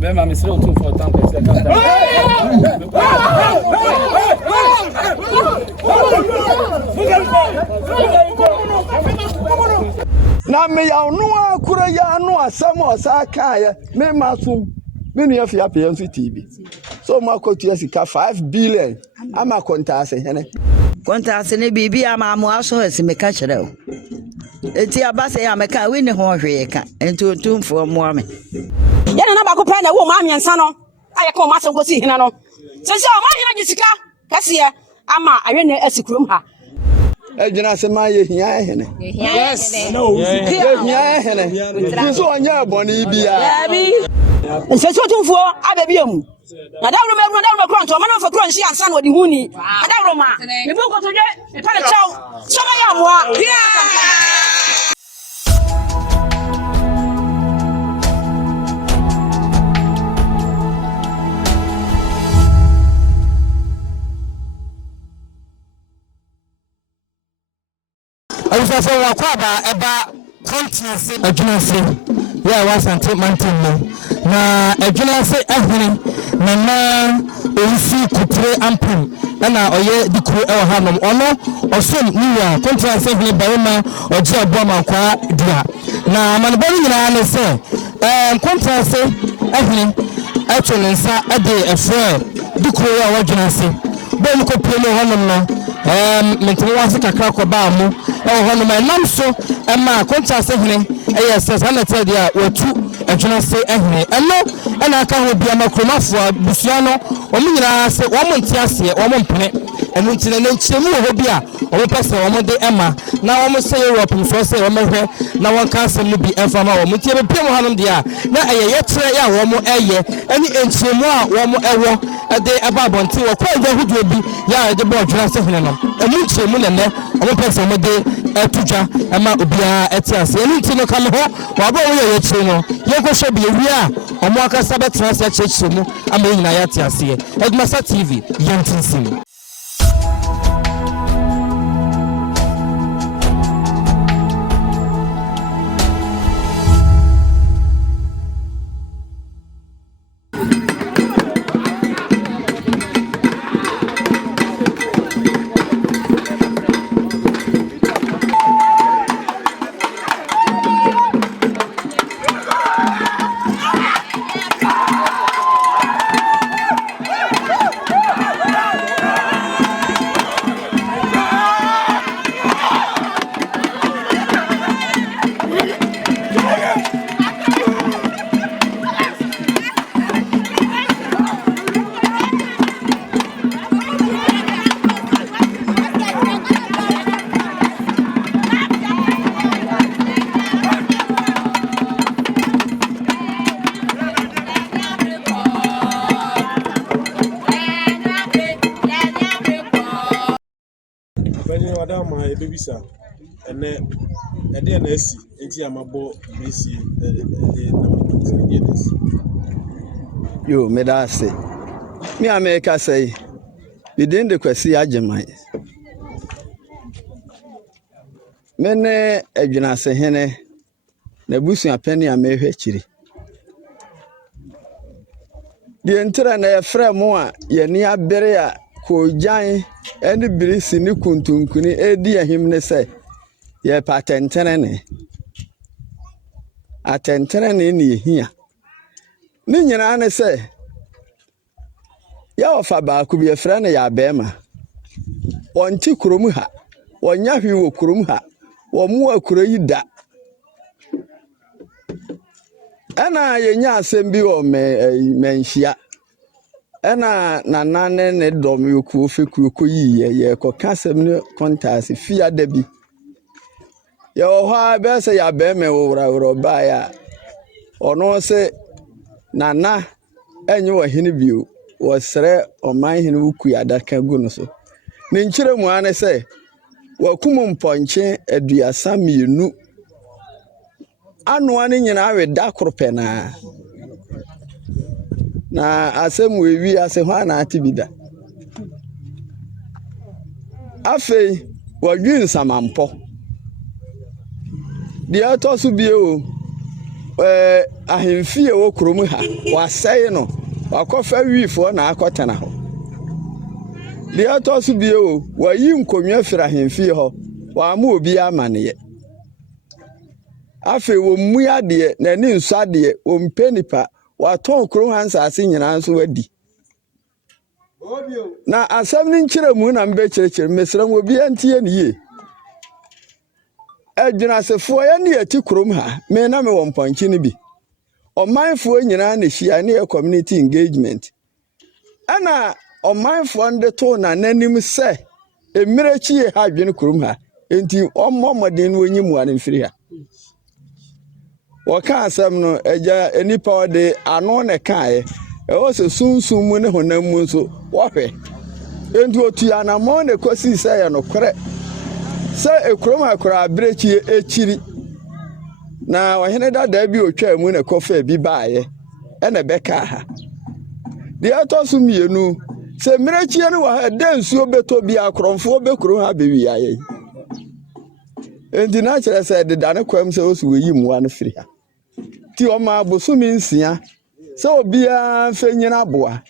Bema misreu tu for tanto esse canta. Na me ya no akura ya no asam osaka ya me masum me nu afia PMC TV so ma kotua sika 5 billion ama kontase hene kontase ne bibi ama mo aso hasi me ka kire o eti abase ya me ka we ne ho hwe ka enti tumfo mo me yana na ba ko pa na wo ma miensa no aye ka o ma so ko si hina no se se o ma hina gisika kase ama awe ne asikurum ha ejina se ma ye hia hene yes no hia hene so onya boni bia nse so tumfo ababiam na dawro me kronto ma no fa kron shi ansa no di huni na dawro ma me bu ko to je me pa le chaw so ma ya moa Ayusa so wa kwa ba eba continence adwunase ya wa sante mountain no na adwunase ahene na onsi kutre ampem na oye dikuru e wa hanom ono osom niwa continence ahene barema oje abo makwa dia na manbari nyina ne se continence ahene atwonensa ade efre dikuru ya wa dwunase bo ni ko pele hanom no mentwe wa sika kra ko ba mu hono ma nam so ma contract hene yes na tell dia watu adwunase ehene eno na aka ho bia makromafo busua no omunyina se wo monti ase wo mompene enu ntine na nchemu ho bia wo pese wo de ema na wo se Europe so se wo mehwe na won cancel no bi enfama wo monti be pem hanom dia na ye tere ya wo mo eye eni enchemu a wo mo ewo de ababonti wo kwa de hudu bi ya de bo adwunase hene no enu nchemu ne wo pese wo de etuja ama obia etiase enu ntino ka me ho wa ba wo ye chiri no ye ko hwe bi ewi a omo aka sabe transa cheche mu ama nyina ya tiase Edmasa TV yantinsim Madam, ebibisa ene ede na esi enti amabo esi yo me da say me America say within the kwesi agemai mene adwunase hene na busu apani amehwe chiri di entra na efra mo a ye ni abere a ko jan eni birisi ni kuntunkuni edi ahimne se ye patentene ne atentene ne ni hia ni nyina ne se ya ofa ba ku bi efra ne ya bema wonti kurom ha wonya hwi wo kurom ha wo mu akuro yi da ana ye nya asem bi o menhia ena nanane ne dom yoku ofeku koyi ye ko kasem ne contacts fia da bi ye ho be se ya be me wura ba ya ono se nana enye wo hene bio wo sere o man hene wuku ya da ka gu no so ne nkire mu ane se wakum mponche aduasa mienu anu ane nyina we da korpena na asem wewi ase ho na atibida afei wadwin samampo dia to so bie o ahemfie wo kurom ha wasɛe no wakɔfa wiifo na akɔtena ho de atɔso bie o wayi nkonwa fira ahemfie ho wa ma obi amaneɛ afe wo muade na ni nsade wo mpenipa waton kurom hansase nyina nso wadi na asɛm ni nkyerɛ mu na mbe kyerɛkyerɛ mesrɛ mo obi antie ne yie adwinasefo ya ne yati kurom ha me na me wɔ mpɔnkye ne bi ɔmanfo nyina na hyia ne community engagement ana ɔmanfo nde to na nanim sɛ emirechie ha adwene kurom ha enti ɔmmɔmɔden no onyimu ane mfiri ha wɔka asɛm no agya enipa ɔde ano ne kae ɛwɔ sɛ sunsun mu ne honam mu nso wɔhwɛ enti otu anamɔ ne kosi sɛ yɛ no korɛ sɛ ekurom akora abrechie echiri na wɔhene dada bi otwa mu ne kɔfa bi baaye ɛna bɛka ha de atɔso mienu sɛ mmerechie no wɔ ha dansuo beto bi akorɔmfo bɛkuro ha bewi aye enti na kyerɛ sɛ de dane kwam sɛ osu woyi mu an firi ha ti o ma bosumi nsia sɛ obia mfenyina boa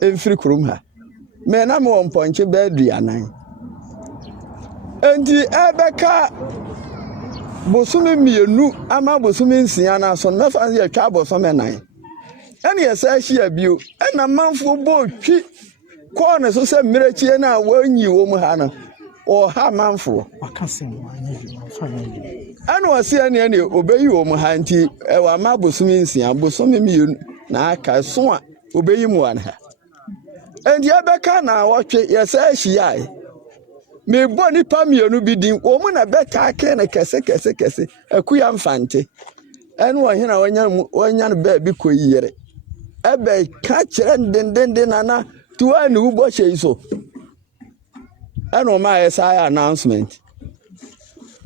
emfiri kurom ha me na me wɔ mpɔnkye baaduanan enti ebeka bosumi mienu ama bosumi nsia na so mefa ye twa bosome nan ene yesa hia bio ena manfo bo twi ko ne so se mmerechie na wanyi wo mu ha no o ha manfo wakasem ene wase ene obeyi wo mu ha nti wa ma bosumi nsia bosumi mienu na aka so a obeyi mu an ha enti ebeka na wotwe yesa hia me boni pa mienu bi din o mu na beka ake ne kese akuya mfante ene wo hena wanya no ba bi koyire ebe ka kire ndendende na tuwa ni ubo hye iso ene o ma yesa announcement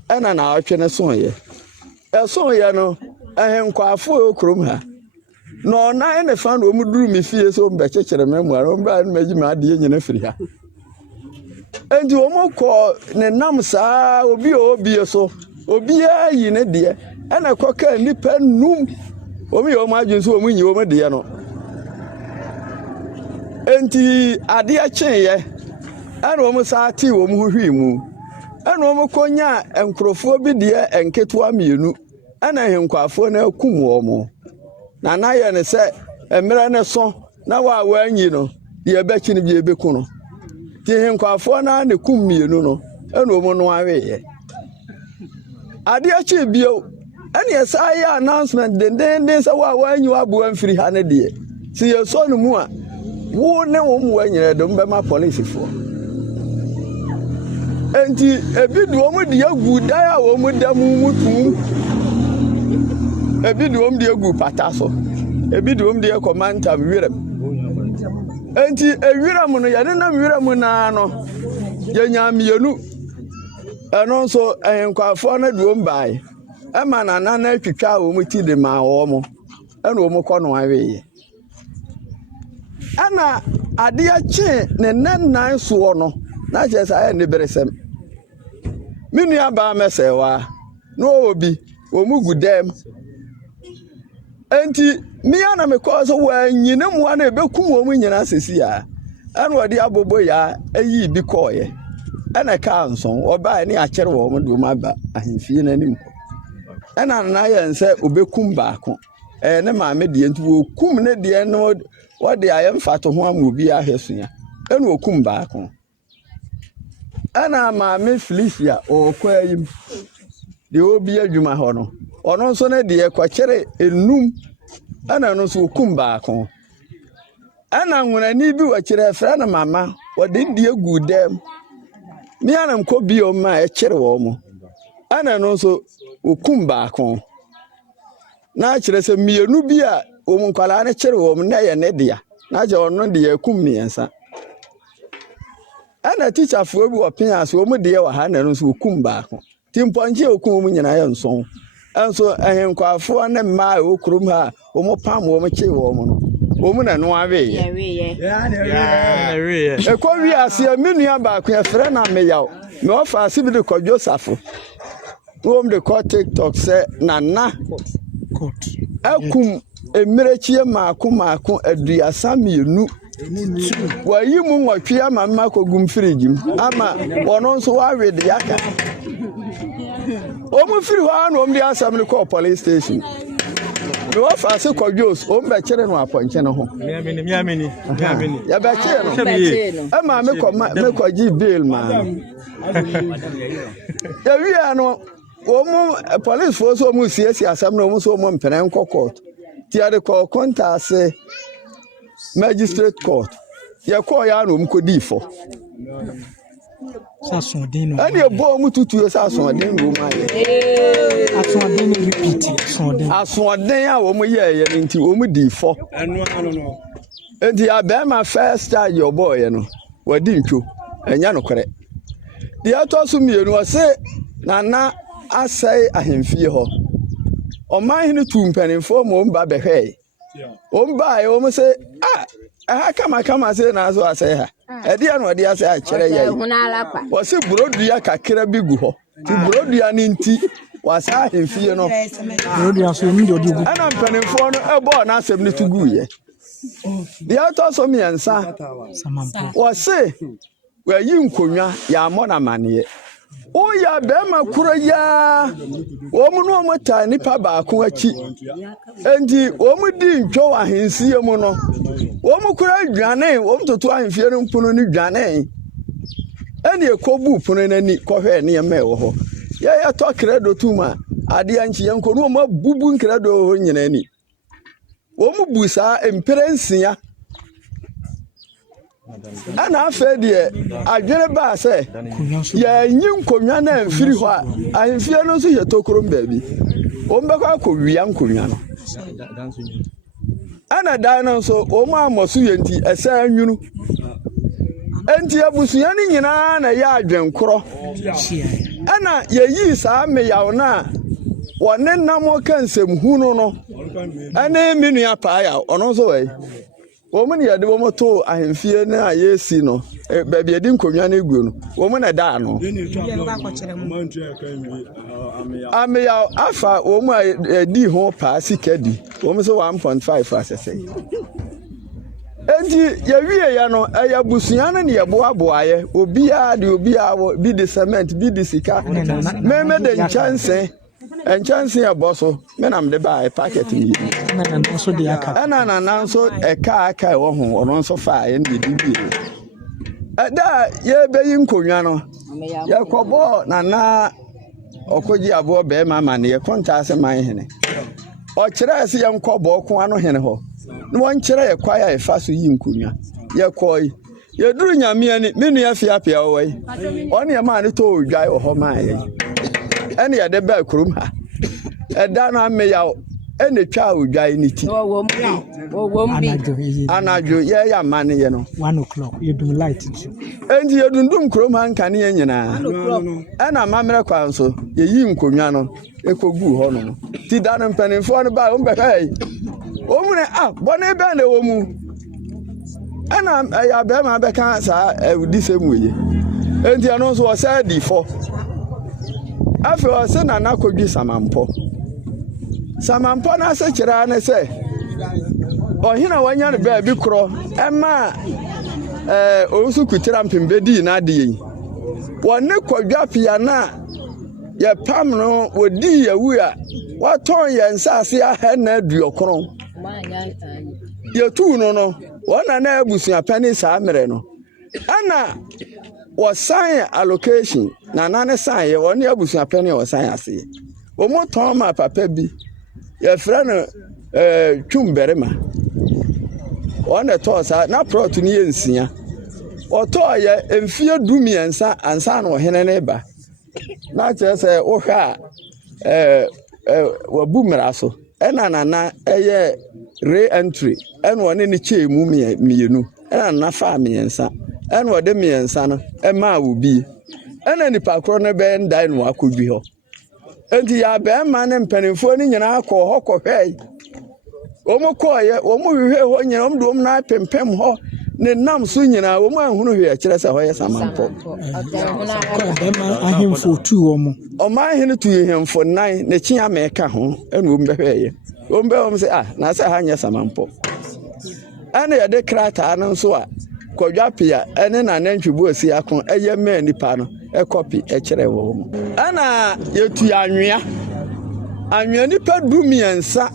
ena na atwe ne so ye ye no ehenkwafo okrom ha no na ene fa no mu duru mi fie so mbe kekere me mu aro mba na magi ma ade nyina firi ha enti omoko ne nam saa obi so obi ayi ne de ena koka nipa num omi yo ma adwun so omunyi wo de no enti ade a kyenye ena omu saa ti wo mu hwi mu ena omu konya enkrofo bi de enketoa mienu ena henkwafo na akum wo mu na na ye ne se emere ne so na wa wanyi no de be kyi ne bi ebeku no ti henkwafo na ne kum mienu no ena omu no aweye ade a kye bio ena yesa ya announcement den se wa wanyi wa bo amfiri ha ne de si ye so no mu a wo ne wo mu wanyere do mbema police fo enti ebi do mu de agu dai a wo mu da mu mutu ebi do mu de agu pataso ebi do mu de komanta wiram enti ewiram no yane na wiram na no ye nyamienu eno so enkwafo na do mbai e ma na na atwitwa wo mu ti de ma wo mu ena wo mu kɔ no aweye ana ade a kye ne nan so no na je sa ya ne beresem minu aba mesewa no obi wo mu gudem enti mi ana me ko so wa nyine mu ana ebekum wo mu nyina sesi a ana odi abobo ya ayi bi koye ana ka nson oba ni a kyere wo mu do ma ba ahemfie na nim ana na ya nse obekum baako ne maame de ntu wo kum ne de no wode ayem fato ho amobi ahesua ene okum baako ana maame Felicia okwayim de obi adwuma ho no ono nso ne de kwakere enum ana no so okum baako ana nwunani bi wakire fra na mama wode de egu dem mi ana mko bi o ma e kire wo mo ana no so okum baako na kire se mienu bi a omunkwala ne kire wo na ye ne dia na je ono de akum miensa ana teacher fo bi opin as wo mu de wa ha na no so okum baako timponje okum mu nyina ye nson enso ehenkwafo ne ma okrum ha wo mu pam wo mu kye wo mu no wo mu na no awe ye ekwa wi ase menua baako ye frɛ na me yaw me ofa ase bi de kodwo safo wo mu de ko TikTok se nana akum emirechie maako aduasa mienu wayi mu nwotwe ama mma kogum firigim ama wono nso wawe de yaka omu firi ho na omdi asam ne call police station no fa se kwadwos o mbe kire no aponche ne ho miamini ya be kire no e ma me kwaji bail ma ya wi ano omu police force omu siesi asam na omu so omu mpene court ti ade call contase magistrate court ya call ya no mkodi fo Sason no. Ani ebo mu tutu sason den no ma ye. Ason den repeat ason den a wo mu ye nti wo mu di fo. Eno no. Enti abema first stage your boy no. Wadi ntwo. Enya no kore. Di ato so mienu o se nana asai ahemfie ho. Oman hene tu mpanimfo mo mba behwe. O mba e o mu se aha kama se na so asai ha. Edi anu odi asai a kire ye. Wo se burodua kakra bi gu ho. Ti burodua ni nti wasa ahemfie no. Burodua so mi de odi gu. Ana mpanimfo no ebo na asem ni tugu ye. Di ato so miensa. Wo se wa yi nkonwa ya amona mane o ya be ma kuro ya o mu no mo ta nipa ba ko achi enti o mu di ntwo ahensie mu no o mu kuro adwane o mu toto ahemfie no mpuno ni dwane eni ekobu puno nani ko hwe ne me wo ho ya to credo tuma ade anchi yanko no ma bubu credo ho nyina ni o mu busa emperensia ana afa de adwere ba se ya nyin konwa na mfiri ho a ahemfie no so ye tokrom baabi o mbekọ akọwia nkonwa no ana dan no so o ma amoso ye nti esa anwunu enti abusua ni nyina na ya adwenkoro ana ye yi saa me yawo na wone namo kansem hunu no ana minu ya pa ya ono so wai woman ya de womoto ahemfie na yesi no baabi edi nkonwa na egu no woman na da no ame ya afa woman edi ho pa sikadi woman so 1.5 asese enti ya wie ya no ya busua na ne ye boaboaye obia de obia bi de cement bi de sika meme de chance enchansi eboso me nam de ba packet mi na so de aka na so eka wo ho ono nso fa ye ndi bi da ye beyi nkonwa no ye kobo na okoji abo be mama ne ye konta se man hene o kire se ye nkobo ko ano hene ho no won kire ye kwaya ye fa so yi nkonwa ye koi ye duru nyame ani menu ya fia pia wo yi oni ye ma ne to odwai wo ho ma ye ene ya de ba kurum ha eda na me ya ene twa odwai ni ti anajo ye ya mane ye no 1 o'clock you do light endi ye dundum kurum ha nkane ye nyina ena mamre kwa nso ye yi nkonwa no ekogu ho no ti da no mpanimfo no ba o mbe kai o mu ne bone be na wo mu ena ya be ma be kan sa udi semu ye endi ano so o sa di fo afi o se na nakodwi samampo na se kira ne se o hina wanya ne ba bi kro ema o su kutira mpembedi na de yi wonne kodwa pia na ye pam no wodi yawu a waton ye nsase a na aduokron ye tu no wona na abusua pani sa mere no ana was sign allocation na nane sign ye woni abusua pene was sign ase o mo ton ma papa bi ye fra no twumberema wona to sa na prot ni ensia o to ye emfie dumiensa ansa no hene ne ba na che se wo hwa wabu mraso ena nana eye re-entry ena woni ni chemu mienu ena na fa miensa ena wode miensa no ema obi ena nipa kro ne be ndai no akodwi ho enti ya be ma ne mpanimfo ni nyina akọ ho kọhwei omo koye omo hwe ho nyina omdo na pempem ho ne nam so nyina omo ahunu hwe kire se ho ye samampo ahemfo tu omo o ma hene tu hemfo nan ne chia meka ho ena omo behwe ye Ombe say na say hanya samampo. Ana ya de krata no so a kodwapia ene na nantwibu osi akon eye ma nipa no e copy e kire wo mu. Ana yetu anwea nipa dumiensa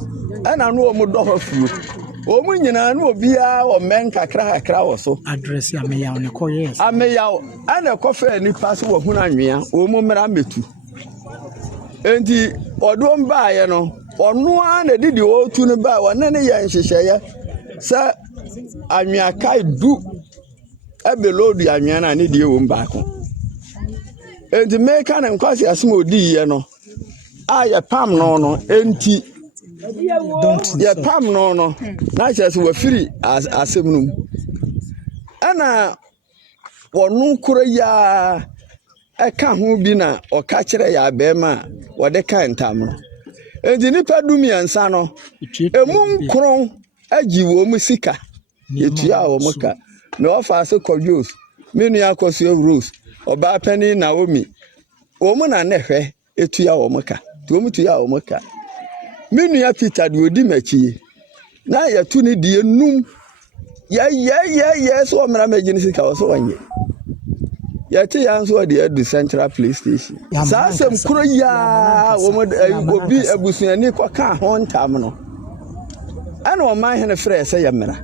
ana no omu dohofuo. Omu nyina no obia o men kakra wo so. Address ameyaw ne ko yes. Ameyaw ana kofa nipa so wo hunu anwea omu mra metu. Enti odom baaye no onu ana didi otu ne ba wona ne ye nhyehyeye sa anwea kai du ebelodu anwea na ne die wo mbaako. Enti meka na nkwasi asem odi ye no ya pam no enti ya pam no na chese wa firi asem num ana wonu kuro ya eka ho bi na oka kire ya bema wode kan tam no enti nipa dumiansa no emu nkron agi wo mu sika yetua wo muka me ofa ase kodwos menu akoso rose oba pani Naomi wo mu na nehwe etua wo muka to mu tua wo muka menu ya Peter de odi machi na ya tu ni die num ya so mra magini sika wo so wanye ya ti ya nso de adu Central Police Station sa sem kuro ya wo mo obi abusuani kwa ka ho ntam no ana o man hene frɛ sɛ ya mra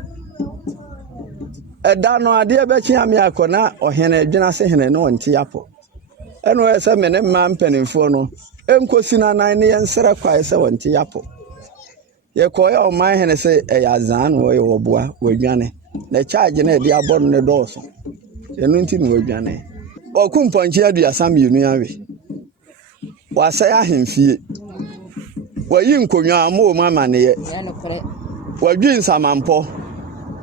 ɛda no ade be chi ame akona ohene adwena se hene no nti yapo ɛno ɛsɛ me ne ma mpanimfo no enkosi na nan ne yensere kwae sɛ wonti yapo ye koya o man hene sɛ ɛyazan wo ye woboa wadwane na charge na de abɔ no ne dɔɔso ɛno nti no wadwane okumponchi aduasa mienu yawe wasa ya hemfie wayi nkonwa amu mama ne ye wadwi nsamampo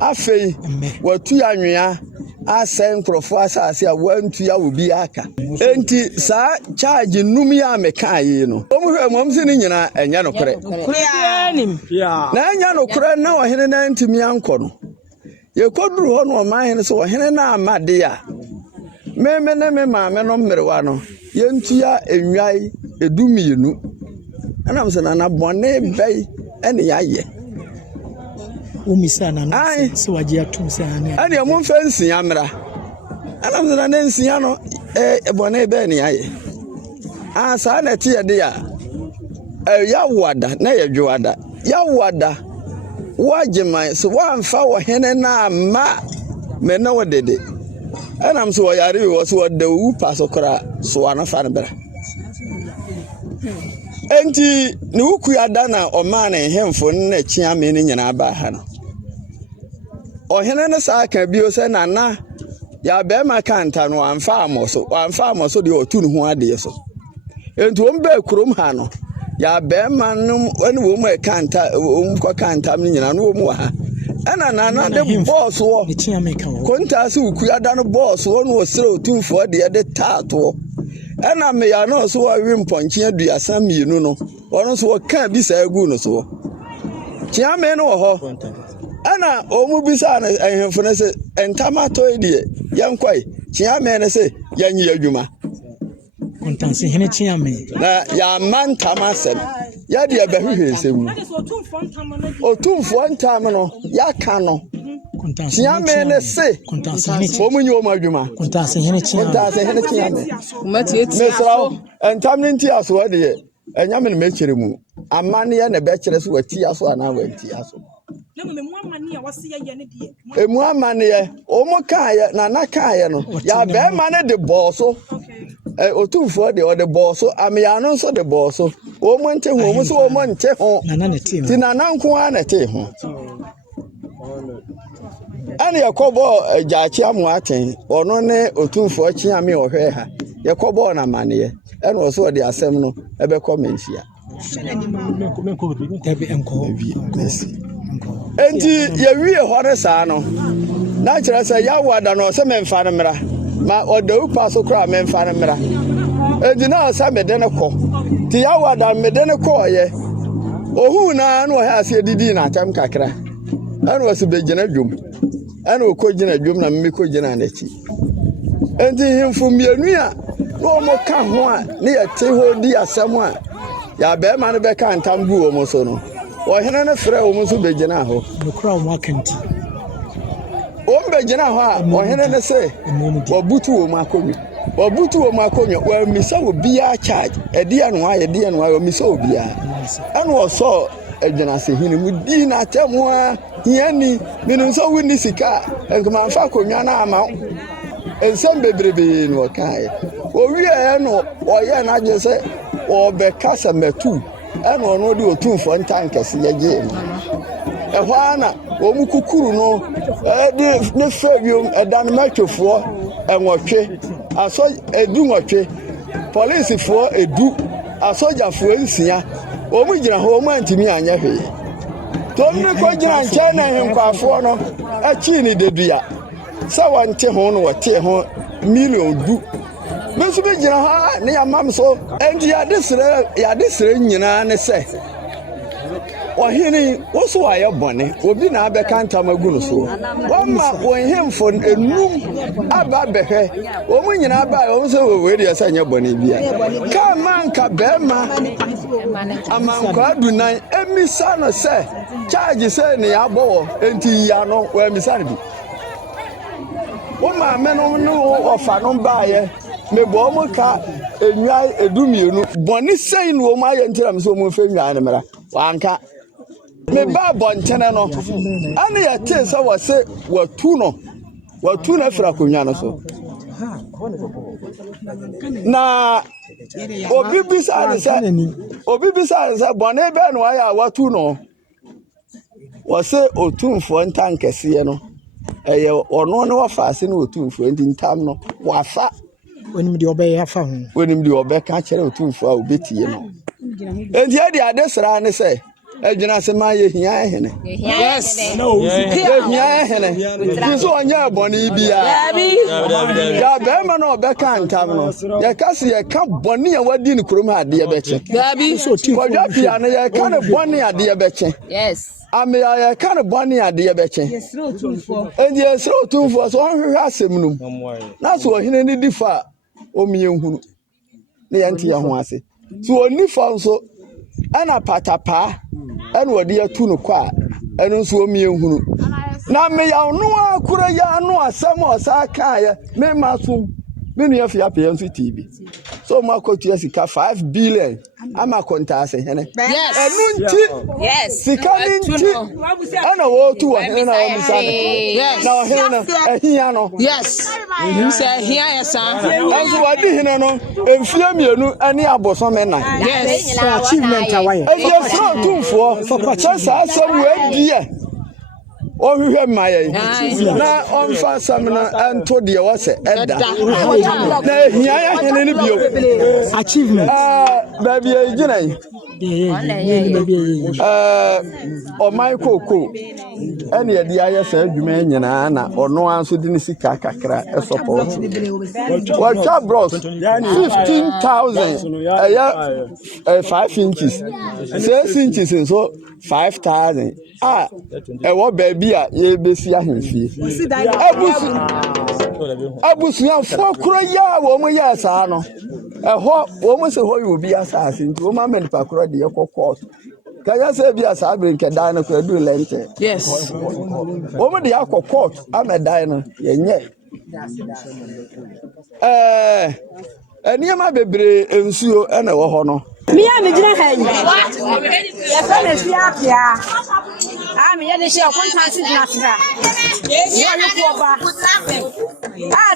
afei watu anwea ase nkrofo asase a wantu ya obi aka enti sa charge num ya meka yi no omhwe momsi ni nyina enya nokore na enya nokore na ohene na ntimi anko no ye koduru ho no ma hene so ohene na amade a meme na me maame no mmerewa no yentu ya enwai edumienu ana mse na bone bai ene yaye umisa na so waje atum se ane ani amun fansi amra ana mse na nsia no bone bai ne yaye sa na tie de ya ya wada na ya dwada ya wada wajima so wamfa wo hene na ma me na wodede ana mse wo yare wo so wada wu pasokra so ana fa ne bra enti ne wuku ada na oma na hemfo na chia me ne nyina ba ha no ohene ne sa ka bio se na ya be ma kanta no amfa amoso de otu ne ho ade so enti o mba kurom ha no ya be ma no ene wo mu kanta o ko kanta me nyina no wo mu ha ana de boss wo konta se wuku ada no boss wo no sere otumfo de taato ana me ya no so wa wi mponchi aduasa mienu no ono so ka bi sa agu no so chia me no ho ana o mu bi sa na ehemfo na se entama to edie yankwai chia me na se yanyi adwuma kontanse hene chia me na ya mantama sem ya de abahwehwe sem otumfo ntama no ya ka no chia me na se kontanse hene o mu nyi o mu adwuma kontanse hene chia me mesrawo entam ne nti aso de enyame ne mekere mu amane ya na be kere so wati aso ana wanti aso emu amane ye o mo kaye na kaye no ya be mane de boso otumfo de o de boso amya no so de boso o mo nte ho o mo so o mo nte ho ti na nanko ana te ho ani yakobo jaachi amuaten ono ne otumfo chiame ohwe ha yakobo na mane eno so de asem no ebekọ menhia enti ye wie hore saa no na kire se ya wada no se memfa ne mra ma odawu paso kra memfa ne mra enti na sa mede ne kọ ti ya wada mede ne kọ ye ohu na no ha ase didi na atam kakra eno so be gina dwom ana okogina dwom na mmekogina na chi enti himfo mienu a no mo ka ho a ne ye te ho di asem a ya be ma ne be ka ntam bu o mo so no ɔhene no frɛ wo nso bɛgyina hɔ nokura wo akanti wɔn bɛgyina hɔ a ɔhene no sɛ wɔbutu wɔ mu akonnwa wɔmisa wɔ biara charge ɛdeɛ no ayɛ wɔmisa wɔ biara ɛna ɔsɔ adwenasehene mu di na atɛm a hiani menim sɛ wonni sika nkomanfa akonnwa no ama wo nsɛm bebrebe no ɔkaeɛ ɔwieɛ no ɔyɛ no agye sɛ ɔbɛka sɛ matu ɛna ɔno de ɔtumfoɔ ntankɛse yɛgyee no ɛhɔ a na wɔn kukuru no ɛde ne fɛ wiom ɛda no matwefoɔ ɛnwɔtwe edu nwɔtwe polisifoɔ edu asogyafoɔ nsia wɔn gyina hɔ wɔn antimi anyɛ hwee tom ne kɔ gyina nkyɛn na henkwafoɔ no akyi ne dedua sɛ wɔnte ho no wɔte ho million du me nso bi gyina hɔ ne yamam so ɛnti yade srɛ nyinaa ne sɛ ɔhene wo so ayɛ bɔne obi na abɛka ntam agu no so wɔma wɔn hemfo enum aba bɛhwɛ wɔn nyinaa ba wɔn sɛ wɔwɔ deɛ sɛ nyɛ bɔne bia ka manka bɛrima amankwa adunan emisa no sɛ charge sɛ ne yɛabɔ wɔ enti ya no wɔamisa no bi wo maame no ne ɔfa no baayɛ mebɔ wɔn ka enwa edumienu bɔne sɛn no wɔn ayɛ ntiram sɛ wɔn fɛ nwa no mera wanka me ba bontene no ane ya te sɛ wɔse watu no afira konwa no so na obi bisa ne sɛ bɔne bɛ no ayɛ watu no wɔse otumfoɔ ntankɛseɛ no ɛyɛ ɔno ne wɔfa ase ne otumfoɔ ntintam no wafa onim de ɔbɛyɛ afa ho onim de ɔbɛka kyerɛ otumfoɔ a obɛtie no enti ade ade sra ne sɛ adwena se ma ye hia hene Yes. hia hene so onye boni bia ya be ma no be kan tam no ye ka se ye ka boni ya wadi ni kurom ade be che Gabi so ti ko ja pia na ye ka ne boni ade be che yes ame ya ye ka ne boni ade be che endi esro tumfo so hwehwe asem num na so ohene ni difa o miye hunu ne ye ntia ho ase so oni fa nso ana patapa ene wodi atu no kwa ene nso omie hunu na me ya no akura ya no asem osa kaaya me masum me nu afia pe nso TV so ma kotu sika 5 billion ama konta ase hene yes enu nti yes sika ni nti ana wo tu wa hene na wo misa yes na hene ahia no yes say here yes anso wadi hene no emfia mienu ani aboso me na yes achievement away yes so tumfo for chasa asem we die ohwehwe maye na onfa samna anto de wose eda na hia ya hene ni bio achievement baby ejina o Michael ene ye de aye sa adwuma nyina na ono anso de ni sika kakra e support what job bros 15,000 5 inches 6 inches so 5,000 ewo baby a ye besi ahemfie abusuan fo kro ya wo mo ya sa no eho wo mo se ho yo bi asase nti wo ma men pa kro de ekokọ kaya se bi asa brinke dan no kro du lente yes wo mo de akokọ amedan no ye nye eniema bebre ensuo ene wo ho no Mia me gina ha yi. Ya fa na fi apia. Me ya de she kontansi gina sira. Ya yo ko ba.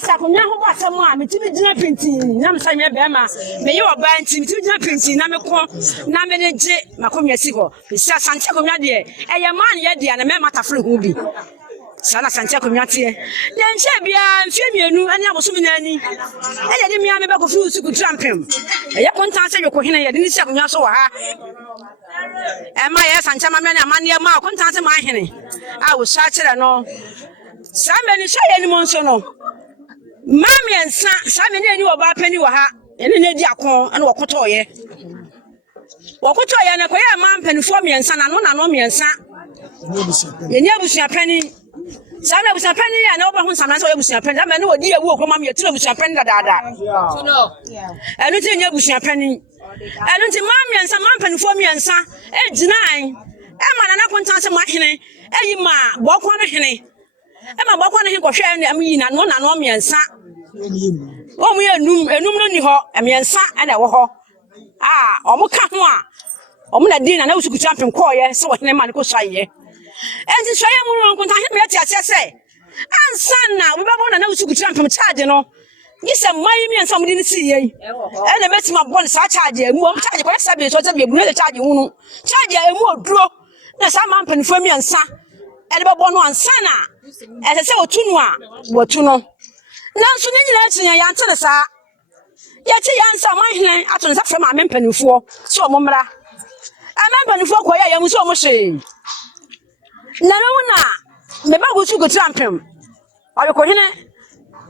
Sa ko nya ho basam a me ti me gina pintin. Na me sa me be ma. Me ye oba nti me ti gina pintin na me ko na me ne je makomya siko. Si asante ko nya de ye man ye de na me mata fre hu bi. Sana sante ko nya te. Ye nche bia mfie mienu ani aboso me nani. E de mia me be ko fi usuku trampem. E kontansi yo ko hina ye de ni sia ko nya so wa ha. Emma yes and chama many amania ma contant my henny. I will search it no. Some many say any monso no. Mammy and son, some many knew about penny were ha, and in a diacon and wakotoye. Wakotoye and a queer man penny for me and son, and one and me and son. You never see a penny. Some was a penny and over some was a penny. I know a dear walk, mammy, a was a penny that. No, and it's in your bush a penny. I don't see mammy and some man penny for me and son. Age 9. Emma na kontan se mahene eyi ma boko no hene Emma boko no hene ko hwe na yi na no miensa o mu enum no ni ho miensa na wo ho o mu ka ho a o mu na din na usuku champion ko ye se wo hene ma ne ko swaye enti swaye mu no kontan hene me ati se ansan na we babo na usuku champion charge no Yes, my me and somebody didn't see ye. And I met my one charge, more charge, what sabi, so that we will charge you. Charge a more draw. There's some man for me and son. And about one sana. As I say, what you know. Now, so let's say I answer the sa. Yet, I answer my hand after that from my mempen for so momra. I remember for quite I am so much. Narona, the Bible to go champion. Are you going?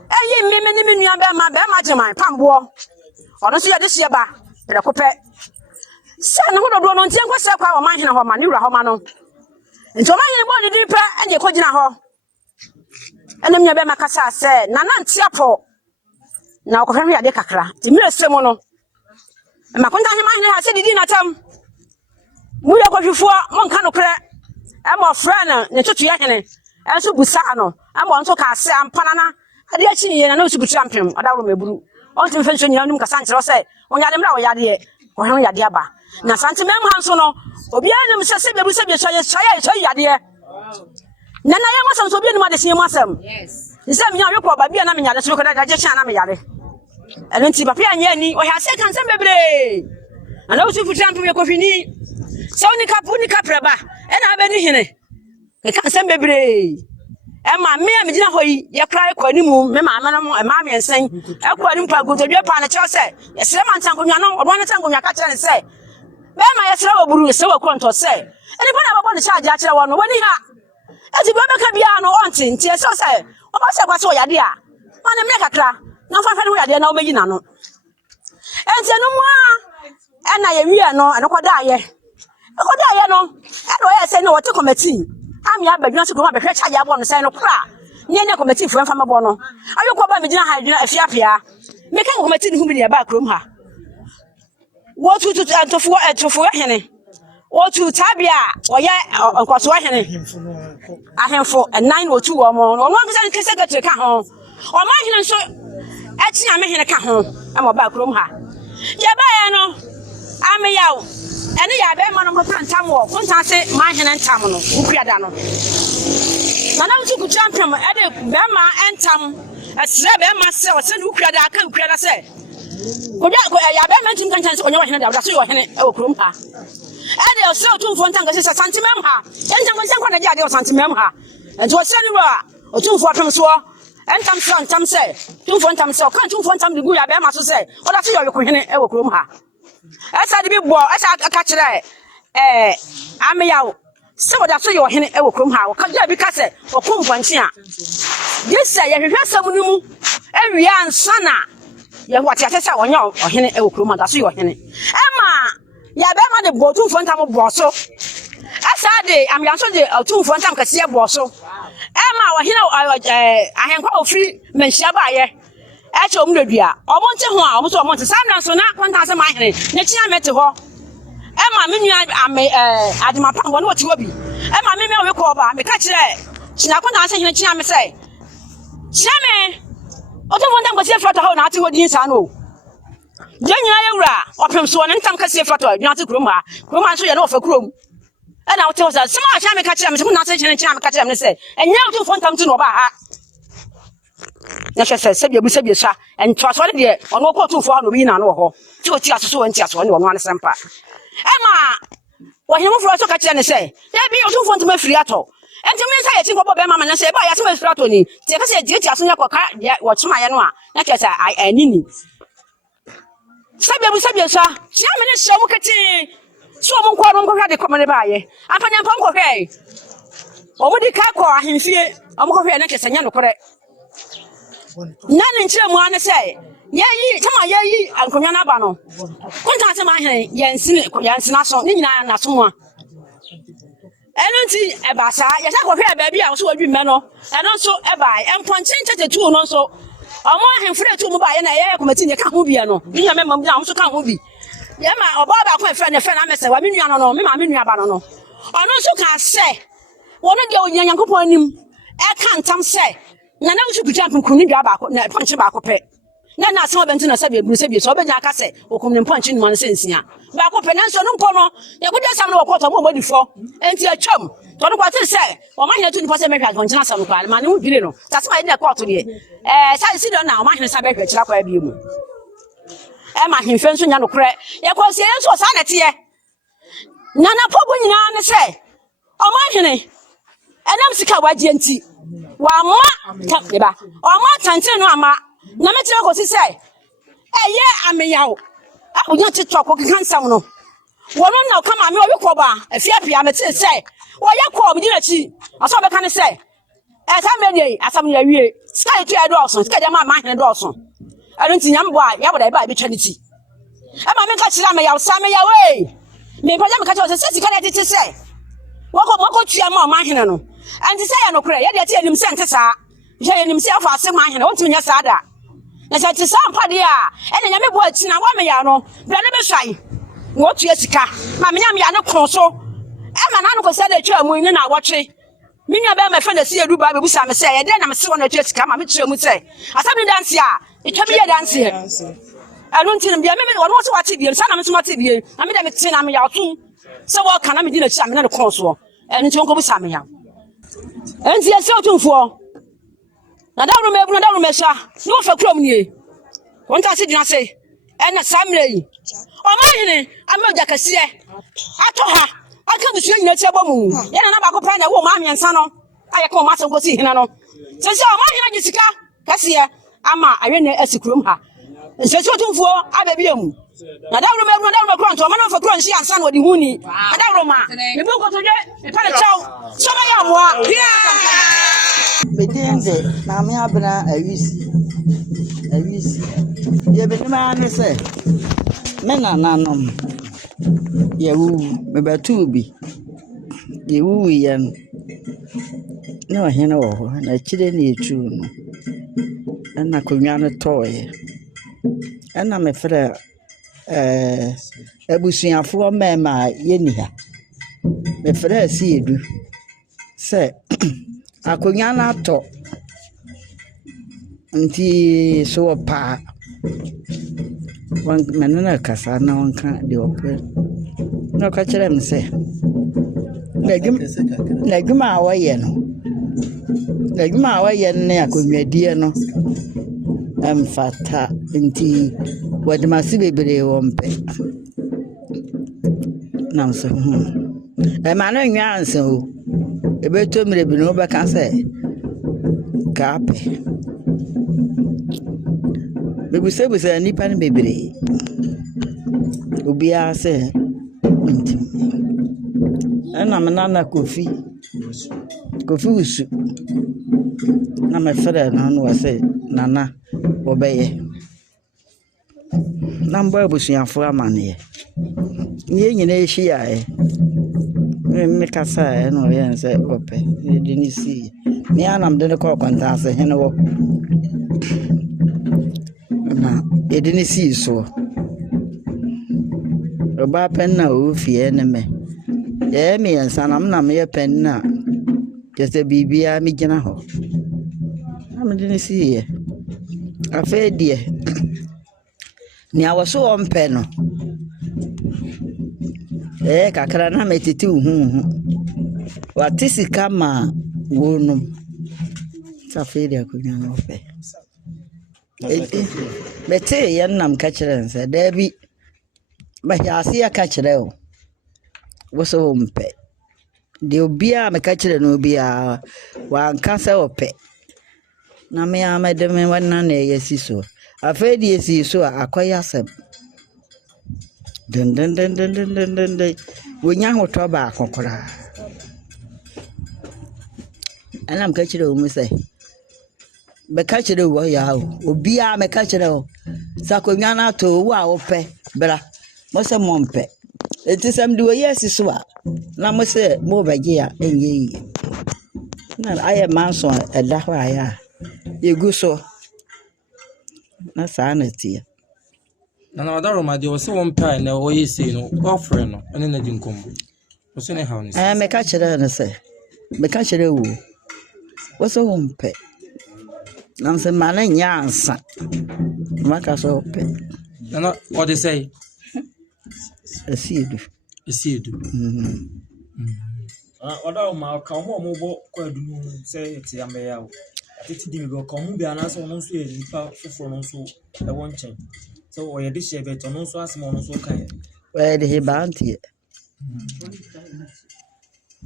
Aye me nua be ma jeman pambo ono so yade hye ba de kopɛ se ne hododo no ntie nkɔsɛ kwa wo man hene ho ma ne wura ho ma no nti o man hene bo didi pɛ ene ko gina ho ene me be makasa sɛ na ntie apo na okɔhwe yade kakra ti mi resem no ma konta hene man hene ha sɛ didi na tam mu ya kɔhwefo mo nka no korɛ e mo frɛ ne tutu ya hene e so busa no e mo nso ka sɛ ampanana ade achi ye na usuku champion adawro meburu on tim fenso nyina num kasa nkyerɛ sɛ onyade mra wo yade ko hwe yade aba na santimem hanso no obi anim sɛ bebu sɛ be so ye yade na ye masam so obi anim ade hye masam yes sɛ me nya yekɔ ba bia na me nyade so ko da gye hye na me yade ɛno nti papa anya ani o ha sɛ kan sɛ bebre ana usuku champion ko fini sɛ unika preba ɛna abɛni hene kan sɛ bebre Emma me gina hoyi ye krai ko animu me ma no ma me ensen e ko animu pa gododwe pa na che se ye sere man tankonwa no odwan ne tankonwa ka che ne se be ma ye sere oburu se wa konto se eni pa na babo ne charge a kire wo no wani ha eti be be ka bia no onti nti e se o ba se kwa se o yade a ma ne me kakra na fa fa ne yade na o meyi na no enti no mu a na ye wi no ene ko da ye no e do ye se ne wo te committee Ami abadwuna so ko ma behwe charge abo no sai no kra nye committee fu enfa mabo no ayoko ba me gina ha dwuna afiapia me kan committee ni hu bi ne ba krom ha wo tu antofo hene wo tu tabia oye nkoso hene ahemfo 902 wo mo no ngisa nke secretary ka ho o ma hene so ati ame hene ka ho ama ba krom ha ye ba ye no ame yawo ene ya be ma no ntam wo konta se ma hene ntam no ukuada no na na usuku champion e de be ma entam asre be ma se o se ukuada aka ukuada se ko ya be ma ntim kan chance onye wa hene da so yo hene e okrom ha e de o se otumfo ntam ka se santimem ha entam ko se kwa na dia de o santimem ha enti o se ni wa otumfo atom so entam se tumfo ntam se o kan tumfo ntam de gu ya be ma so se o da so yo ko hene e okrom ha esa de bi bo esa aka kire ameyawo se boda so ye ohene e wokrom ha ka ja bi ka se okompanchi a yesa ye hwehwe sam ni mu ewie ansa na ye wati atese onya ohene e wokrom da so ye ohene ema ya be ma de bo tumfo ntam bo so esa de amya so de tumfo ntam ka se bo so ema ohene ahenkwa ofri menhia ba ye eche omredua omonte ho a omoso omonte samna so na kwanta se ma hene ne chia mete ho ema me nua adima pambo no ti obi ema me we ko ba me ka kire chia kwanta se hene chia me se chia me oto fonda ngose frata ho na ati ho din sa no je nyina ye wura opem so ne ntam ka se frata dua ati krom ha so ye na ofa krom ena oto sa se ma chia me ka kire me se na se hene chia me ka kire me se enya oto fonda mti no ba ha na se bia swa entwa so de ono ko tumfo ha no bi na no ho ti o ti asoso wanti aso ne ono anesempa ema wo hemu fro so ka kire ne se ya bi o tumfo ntuma firi ato enti me sa ye ti ko bo be mama na se ba ya se ma firi ato ni ti ka se ti aso nya ko ka wo chima ye no a na ke sa anini se bia swa ti ame ne se mu kati so mo nko no hwa de ko me ba ye apanya mpa nko hwe o mu di ka ko ahemfie o mo ko hwe na ke sa nya no kore nani nchire mu ane se yeyi tama yeyi ankonya na ba no konta se ma hene yansina so ni nyina na so mu a eno nti e ba sa ye sa ko hwe ba bi a so wadwi me no eno so e ba emponchin tetetu no so omo ahemfre tu mu ba ye na ye komati ne ka ho bia no ni nyame mam na so ka ho bi ye ma oba ba ko efre ne fe na mese wa me nua no me ma me nua ba no ono so ka say wono de onyanyankopon anim e ka ntam say na na wusu kuta nkunu dwa ba ko na ponche ba ko pe na asem obenti na sabe eburu sabe so obenya aka say okum ne ponche ni mo nsensia ba ko pe na so no mpo no ye gudi asam no ko to mo modi fo enti atwam to no kwate say o ma hina tu ni po say mehwa ponche na asam kwa ma ne hu bire no tasema ide ko to de sai si do na o ma hina sabe hwa kira kwa bi mu ma himfe nso nya no kre ye ko se enso sa na te ye nana pogo nyina ne say o ma hene enam sika waje nti wa ma ta deba o ma tante no ama na me tire ko si say eye ameyawo akonya tiktok ko kansam no wono na kama me obi ko ba afia pia me tire say wo ye ko obi na chi aso be kan say asam me dey asam ya wie sky to edo oso sky dem ma hene do oso anu nti nyam bo a ya boda ba bi twa ni ti ama me ka kira ameyawo sa ameyawo me pa ja me ka kira say sika na tete say wako tua ma hene no anti say ya no kure ya de tie nim sente saa je nim se afa ase ma hene wonti nya saa da na se ti saa mpa de a ene nya me bo ati na wa me ya no bra ne be hwai wo tua sika ma me nya me ya ne kon so e ma na no ko se de twa mu ni na wotwe me nya be ma fe na se edu ba be busa me se ye de na me se wona twa sika ma me twa mu se asabi dance a etwa me ye dance he anu nti bia me wono so wate bia sa na me so wate bia na me de me ti na me ya otu se wo kana me di na chi me na ne kon so enu nti won ko busa me ya enti ese otumfo na dawro mesha ni wo fa krom nie won ta se dina se ena samre yi o ma hene amoja kase ato ha aka du suye nyina chebo mu ye na ba ko pa na wo ma miensa no aye ko ma se ko si hina no se se o ma hene gisika kase ama awe na asikrom ha se se otumfo abebi mu na dawro krom to ma no fa krom si ansa no di huni dawro ma me bu ko to je e pa na chaw so ma ya moa Bedenze na me abna awisi ye be ma ne se me na nanom ye wu me batu bi ye wu yan no hena wo na chire na etu no na konwa no toye ana me fra abusuafo mema ye ni ha me fra si edu se akonya na to nti so pa wan menana kasa na wanka de ope no ka kire me se leguma awaye no ne akonya die no fata nti wadmasi bebere wompe nam so ma no nwa anso ebe to mire bi no be kan se kape bebusebusa nipa ne bebere obia se ana manana kofi usu na me fere na no se nana obeye namba abusuafo amane ye nyina ehia me kasa no ye se ope di ni si me anam de ko kwanta se hene wo na e di ni si so oba pen na o fie ne me ye me yansanam na me pen na je se bibia mi gina ho na me di ni si ye afa die ni awoso on pen no kakra na metiti watisi kama wonum safiri akunya na ofe bete yanam ka kirense dabi ba yasi ya ka kireo woso mpe de obia me ka kire no obia wa nkasa ope na me amede me wana na yesi so afedi yesi so akoya sem den wonya hoto ba akokora anam ka kire o musai be ka kire wo ya obia me ka kire o sakonya na to wo a wo pe bra mo se mo mpe enti sam de wo yesi so a na mo se mo bagi a enye yi na aye manso eda ho aya egu so na sa na tie na wadaro ma de o se won pa na o yesi no offering no ene na dinkom What's in the house? Me catch it and say, me catch it. What's a humpe? I'm saying, man, and yansa. Maka so open. No, what they say? A seed. You see, you do. Other ma ka ho mo bo kwadunu say ti ameya o atiti di mi go ka ho bia na so no so e nipa foforo no so e won chen so o ye de she bet no so asem no so kan Where the hibanti?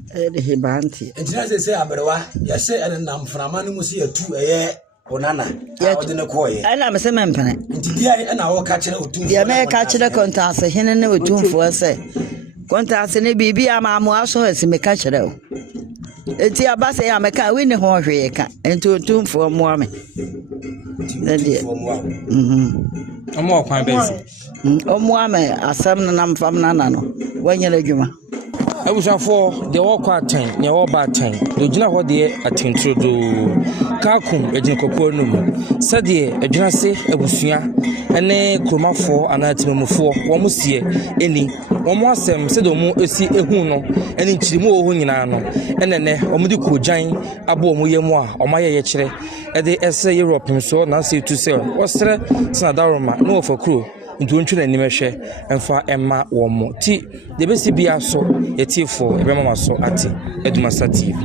The hibanti. Entina say aberewa ya se ene nam frama no mu se atu eye onana ya ode ne koye I am a man penny. nti dia na wo ka kire otu The America catcher contest, a hen and never tune for us. Contest in a baby, I'm also as a mecatcher. It's your bass, I'm a car winning horse, and to a tune for a woman. I'm more quite busy. Oh, woman, a salmon and from Nano. When you're a juma. I was for the all quite time, near all bad time. The Juna what they attend to do Kalkum, a Jinkoponum. Said ye, a Junase, a Busia, and a Kroma for an item for one musie, any one more sem, said Omo, a sea a huno, and in Chimo Hunano, and then Omudiku Jain, Abo Muyamwa, or Maya Yachere, at the essay Europe, so Nancy to sell. What's there? Sanadaroma, no for crew. Into ntwe animehwe emfa emma wo mo ti de besi bia so yetifo ebema so ati Edumasa TV.